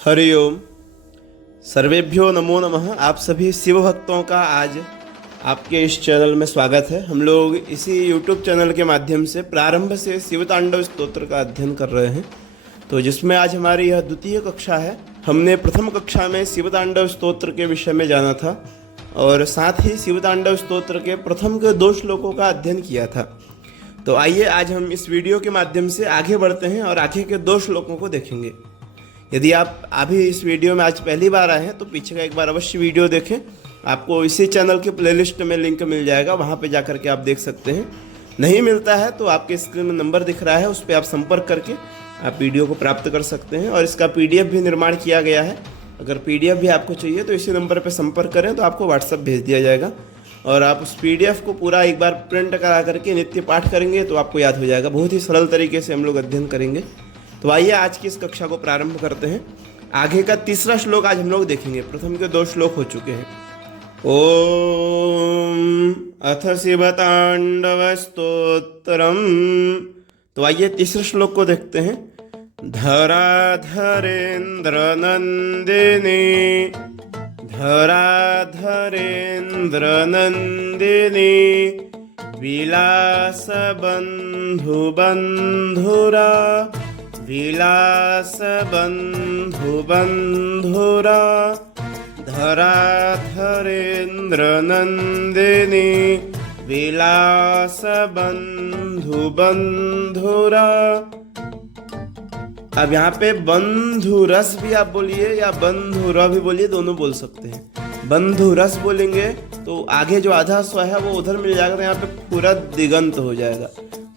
हरिओम। सर्वेभ्यो नमो नमः। आप सभी शिव भक्तों का आज आपके इस चैनल में स्वागत है। हम लोग इसी YouTube चैनल के माध्यम से प्रारंभ से शिव तांडव स्तोत्र का अध्ययन कर रहे हैं, तो जिसमें आज हमारी यह द्वितीय कक्षा है। हमने प्रथम कक्षा में शिव तांडव स्तोत्र के विषय में जाना था और साथ ही शिव तांडव स्तोत्र के प्रथम के 2 श्लोकों का अध्ययन किया था। तो आइए आज हम इस वीडियो के माध्यम से आगे बढ़ते हैं और आगे के 2 श्लोकों को देखेंगे। यदि आप अभी इस वीडियो में आज पहली बार आए हैं तो पीछे का एक बार अवश्य वीडियो देखें। आपको इसी चैनल के प्लेलिस्ट में लिंक मिल जाएगा, वहाँ पे जा करके आप देख सकते हैं। नहीं मिलता है तो आपके स्क्रीन में नंबर दिख रहा है, उस पर आप संपर्क करके आप वीडियो को प्राप्त कर सकते हैं। और इसका PDF भी निर्माण किया गया है। अगर PDF भी आपको चाहिए तो इसी नंबर पर संपर्क करें तो आपको व्हाट्सएप भेज दिया जाएगा और आप उस PDF को पूरा एक बार प्रिंट करा करके नित्य पाठ करेंगे तो आपको याद हो जाएगा। बहुत ही सरल तरीके से हम लोग अध्ययन करेंगे। तो आइए आज की इस कक्षा को प्रारंभ करते हैं। आगे का तीसरा श्लोक आज हम लोग देखेंगे। प्रथम के 2 श्लोक हो चुके हैं। ओम अथ शिव तांडव स्तोत्रम। तो आइए तीसरे श्लोक को देखते हैं। धराधरेन्द्र नंदिनी, धराधरेन्द्र नंदिनी, विलास बंधु बंधुरा, विलास बंधु बंधुरा, धराधरेन्द्र नंदिनी, विलास बंधु बंधुरा। अब यहाँ पे बंधु रस भी आप बोलिए या बंधु र भी बोलिए, दोनों बोल सकते हैं। बंधु रस बोलेंगे तो आगे जो आधा स्व है वो उधर मिल जाएगा, तो यहाँ पे पूरा दिगंत हो जाएगा।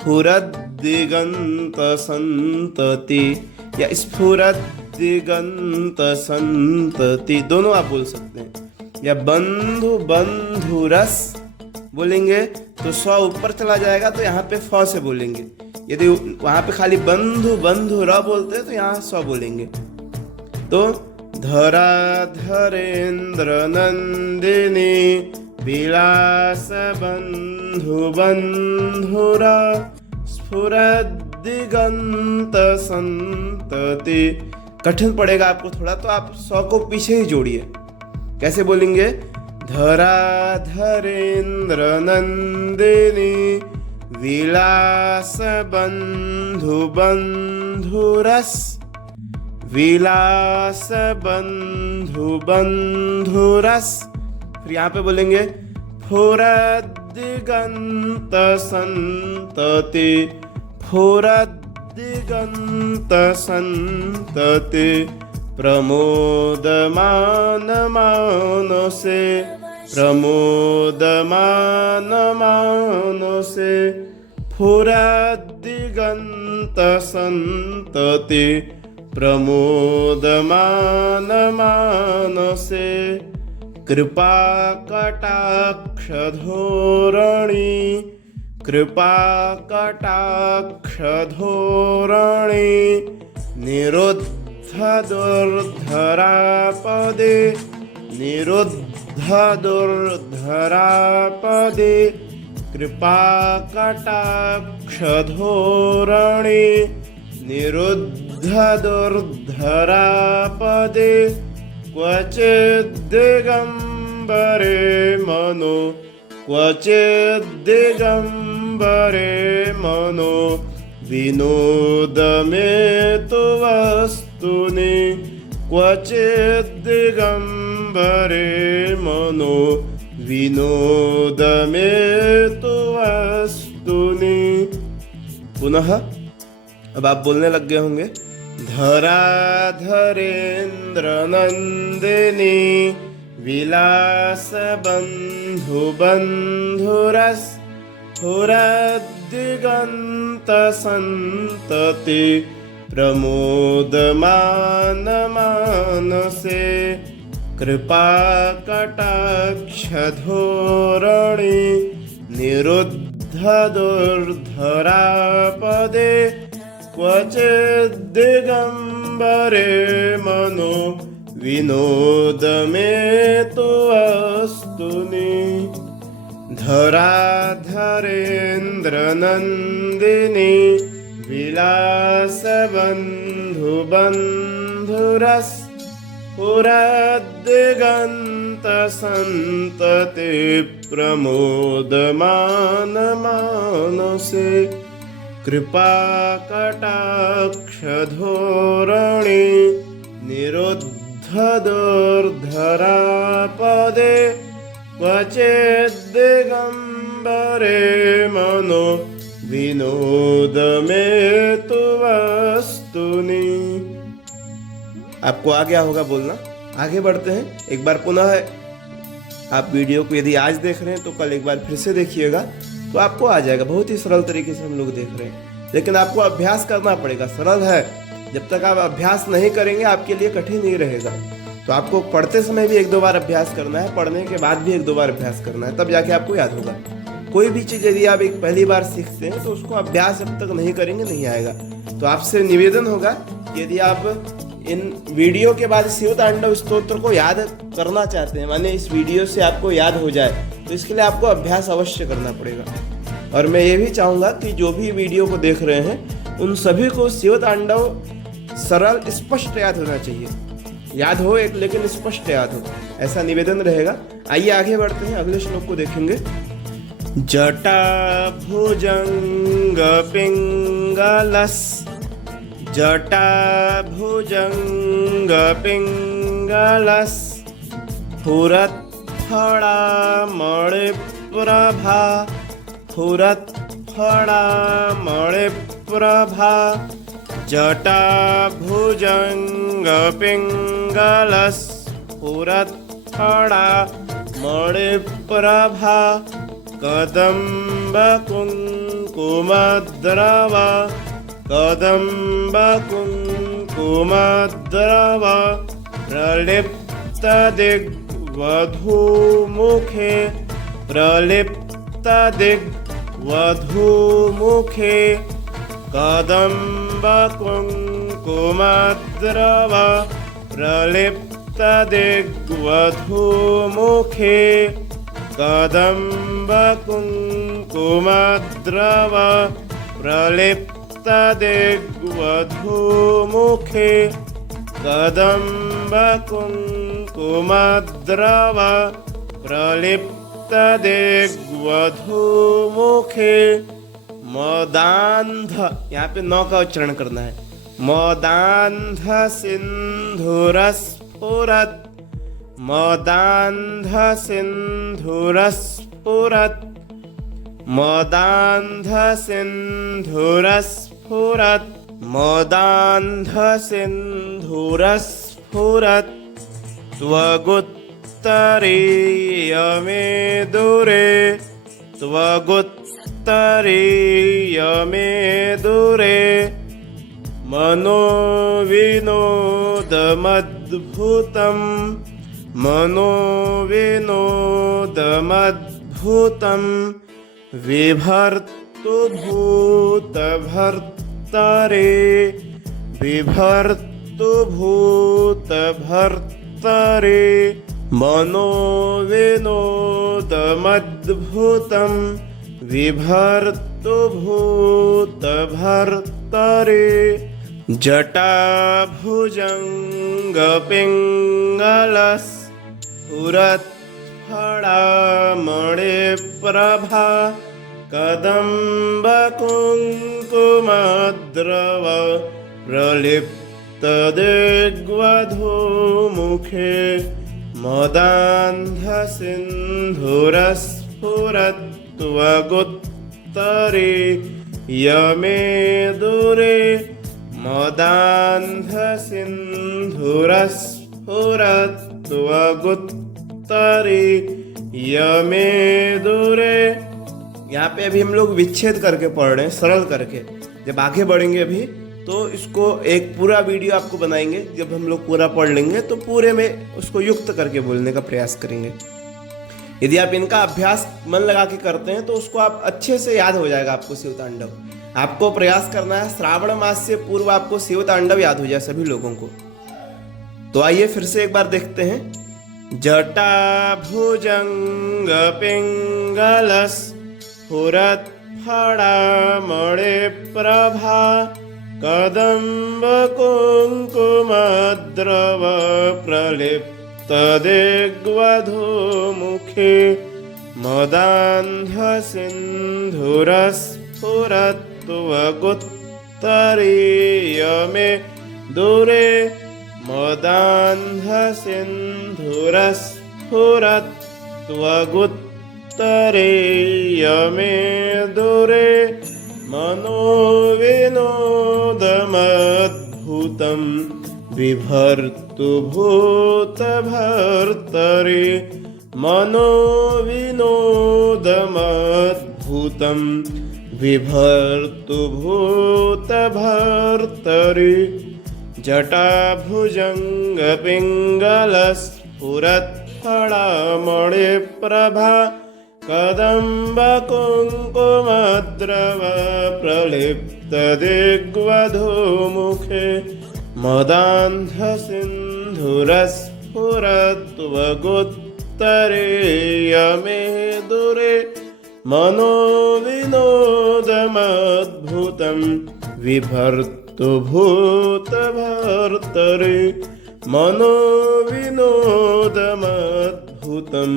स्फुरद दिगंत संतति या स्फुरद दिगंत संतति, दोनों आप बोल सकते हैं। या बंधु बंधु रस बोलेंगे तो स्व ऊपर चला जाएगा, तो यहाँ पे फ से बोलेंगे। यदि वहाँ पे खाली बंधु बंधु र बोलते हैं तो यहाँ स्व बोलेंगे। तो धराधरेन्द्र नंदिनी, विलास बंधु बंधुरा, स्फुरदिगंत संतति। कठिन पड़ेगा आपको थोड़ा, तो आप सौ को पीछे ही जोड़िए। कैसे बोलेंगे? धराधरेन्द्र नंदिनी, विलास बंधु बंधुरस, विलास बंधु बंधुरस। फिर यहाँ पे बोलेंगे स्फुरदिगंत संतति, स्फुरदिगंत संतति, प्रमोदमान मानसे, प्रमोदमान मानसे, स्फुरदिगंत संतति, प्रमोदमान मानसे, कृपा कटाक्ष धोरणी, कृपा कटाक्ष धोरणी, निरुद्ध दुर्धरापदे, निरुद्ध दुर्धरापदे, कृपा कटाक्ष धोरणी, निरुद्ध दुर्धरापदे, क्वचिद्दिगंबरे मनो, क्वचिद्दिगंबरे मनो, विनोदमेतु वस्तुनि, क्वचिद्दिगंबरे मनो, विनोदमेतु वस्तुनि। पुनः अब आप बोलने लग गए होंगे। धराधरेन्द्र नंदिनी, विलास बंधु बंधुरस, स्फुरदिगंत संतति, प्रमोदमान मानसे, कृपा कटाक्ष धोरणी, निरुद्ध दुर्धरापदे, क्वचिद्दिगंबरे मनो, विनोदमेतु वस्तुनि। धराधरेन्द्र नंदिनी विलास बंधु बंधुरस स्फुरद्दिगन्तसन्तते प्रमोदमान मानसे कृपाकटाक्षधोरणे निरुद्धदुर्धरापदे क्वचिद्दिगम्बरे मनो विनोदमेतु वस्तुनि। आपको आ गया होगा बोलना। आगे बढ़ते हैं। एक बार पुनः आप वीडियो को यदि आज देख रहे हैं तो कल एक बार फिर से देखिएगा तो आपको आ जाएगा। बहुत ही सरल तरीके से हम लोग देख रहे हैं, लेकिन आपको अभ्यास करना पड़ेगा। सरल है, जब तक आप अभ्यास नहीं करेंगे आपके लिए कठिन ही रहेगा। तो आपको पढ़ते समय भी एक दो बार अभ्यास करना है, पढ़ने के बाद भी एक दो बार अभ्यास करना है, तब जाके आपको याद होगा। कोई भी चीज़ यदि आप एक पहली बार सीखते हैं तो उसको अभ्यास जब तक नहीं करेंगे नहीं आएगा। तो आपसे निवेदन होगा कि यदि आप इन वीडियो के बाद शिव तांडव स्तोत्र को याद करना चाहते हैं, माने इस वीडियो से आपको याद हो जाए, तो इसके लिए आपको अभ्यास अवश्य करना पड़ेगा। और मैं ये भी चाहूँगा कि जो भी वीडियो को देख रहे हैं उन सभी को शिव तांडव सरल स्पष्ट याद होना चाहिए। याद हो एक, लेकिन स्पष्ट याद हो, ऐसा निवेदन रहेगा। आइए आगे बढ़ते हैं, अगले श्लोक को देखेंगे। जटा भुजंग पिंगलस, जटा भुजंग पिंगलस, फुरत्फड़ा मणिप्रभा, फुरत्फड़ा मणिप्रभा, जटा भुजंग पिंगलस, फुरत्फड़ा मणिप्रभा, कदम्ब कुङ्कुमद्रवा, कदम्ब कुङ्कुमद्रवा, प्रलिप्तदिग्वधूमुखे, प्रलिप्तदिग्वधूमुखे, कदम्ब कुङ्कुमद्रवा, प्रलिप्तदिग्वधूमुखे, कदम्ब कुङ्कुमद्रवा, प्रलिप्तदिग्वधूमुखे, कदम्ब कुङ्कुमद्रवा, प्रलिप्तदिग्वधूमुखे। मदान्ध, यहाँ पे नौ का उच्चारण करना है। मदान्ध सिन्धुरस्फुरत्, मदान्ध सिन्धुरस्फुरत्, मदान्ध सिन्धुरस्फुरत्, मदान्ध सिन्धुरस्फुरत्, त्वगुत्तरीयमे दूरे, त्वगुत्तरीयमे दूरे, मनोविनोदमद्भुतम्, मनोविनोदमद्भुतं, विभर्तुभूतभर्तरे, विभर्तुभूतभर्तरे, मनोविनोदमद्भुतं, विभर्तुभूतभर्तरे, जटाभुजंग पिंगलस, फुरत्फड़ा मणिप्रभा, कदम्ब कुङ्कुमद्रवा, प्रलिप्तदिग्वधूमुखे, मदान्ध सिन्धुरस्फुरत्, त्वगुत्तरीयमे दूरे, मदान्ध सिन्धुरस्फुरत्, त्वगुत्तरीयमे दूरे। यहाँ पे अभी हम लोग विच्छेद करके पढ़ रहे हैं, सरल करके। जब आगे बढ़ेंगे अभी तो इसको एक पूरा वीडियो आपको बनाएंगे। जब हम लोग पूरा पढ़ लेंगे तो पूरे में उसको युक्त करके बोलने का प्रयास करेंगे। यदि आप इनका अभ्यास मन लगा के करते हैं तो उसको आप अच्छे से याद हो जाएगा आपको शिव तांडव। आपको प्रयास करना है श्रावण मास से पूर्व आपको शिव तांडव याद हो जाए सभी लोगों को। तो आइए फिर से एक बार देखते हैं। जटा भुजंग पिंगलस, फुरत्फड़ा मणिप्रभा, कदम्बकुङ्कुमद्रव प्रलिप्तदिग्वधूमुखे मदान्धसिन्धुरस्फुरत्वगुत्तरीय मे दूरे मदान्धसिन्धुरस्फुरत्वगुत्तरीय मे दूरे मनोविनोदमद्भुतं बिभर्तु भूतभर्तरि मनोविनोदमद्भुतं बिभर्तु भूतभर्तरि जटाभुजङ्गपिङ्गलस्फुरत्फलामणिप्रभा कदम्बकुङ्कुमद्रव प्रलिप्तदिग्वधूमुखे मदान्धसिन्धुरस्फुरत्वगुत्तरीय मे दूरे मनोविनोदमद्भुतं बिभर्तु भूतभर्तरि मनोविनोदमद्भुतं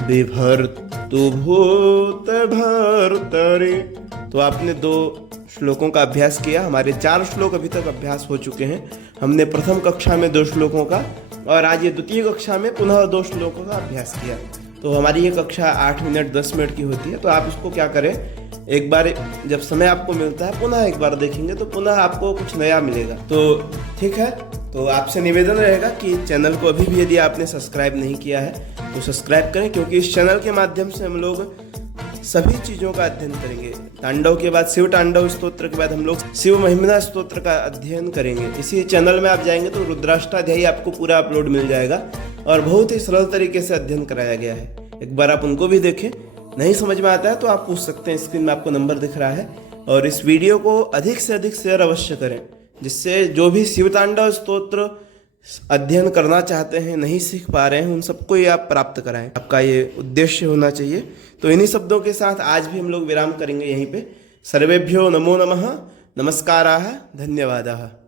बिभर्तु भूतभर्तरि। तो आपने 2 श्लोकों का अभ्यास किया। हमारे 4 श्लोक अभी तक अभ्यास हो चुके हैं। हमने प्रथम कक्षा में 2 श्लोकों का और आज ये द्वितीय कक्षा में पुनः 2 श्लोकों का अभ्यास किया। तो हमारी ये कक्षा 8 मिनट 10 मिनट की होती है। तो आप इसको क्या करें, एक बार जब समय आपको मिलता है पुनः एक बार देखेंगे तो पुनः आपको कुछ नया मिलेगा। तो ठीक है, तो आपसे निवेदन रहेगा कि चैनल को अभी भी यदि आपने सब्सक्राइब नहीं किया है तो सब्सक्राइब करें, क्योंकि इस चैनल के माध्यम से हम लोग सभी चीज़ों का अध्ययन करेंगे। तांडव के बाद शिव तांडव स्तोत्र के बाद हम लोग शिव महिमना स्तोत्र का अध्ययन करेंगे। इसी चैनल में आप जाएंगे तो रुद्राष्टाध्यायी आपको पूरा अपलोड मिल जाएगा और बहुत ही सरल तरीके से अध्ययन कराया गया है। एक बार आप उनको भी देखें। नहीं समझ में आता है तो आप पूछ सकते हैं, स्क्रीन में आपको नंबर दिख रहा है। और इस वीडियो को अधिक से अधिक शेयर अवश्य करें, जिससे जो भी शिव तांडव स्तोत्र अध्ययन करना चाहते हैं, नहीं सीख पा रहे हैं, उन सबको ये आप प्राप्त कराएं। आपका ये उद्देश्य होना चाहिए। तो इन्हीं शब्दों के साथ आज भी हम लोग विराम करेंगे यहीं पे। सर्वेभ्यो नमो नमः, नमस्काराः, धन्यवादाः।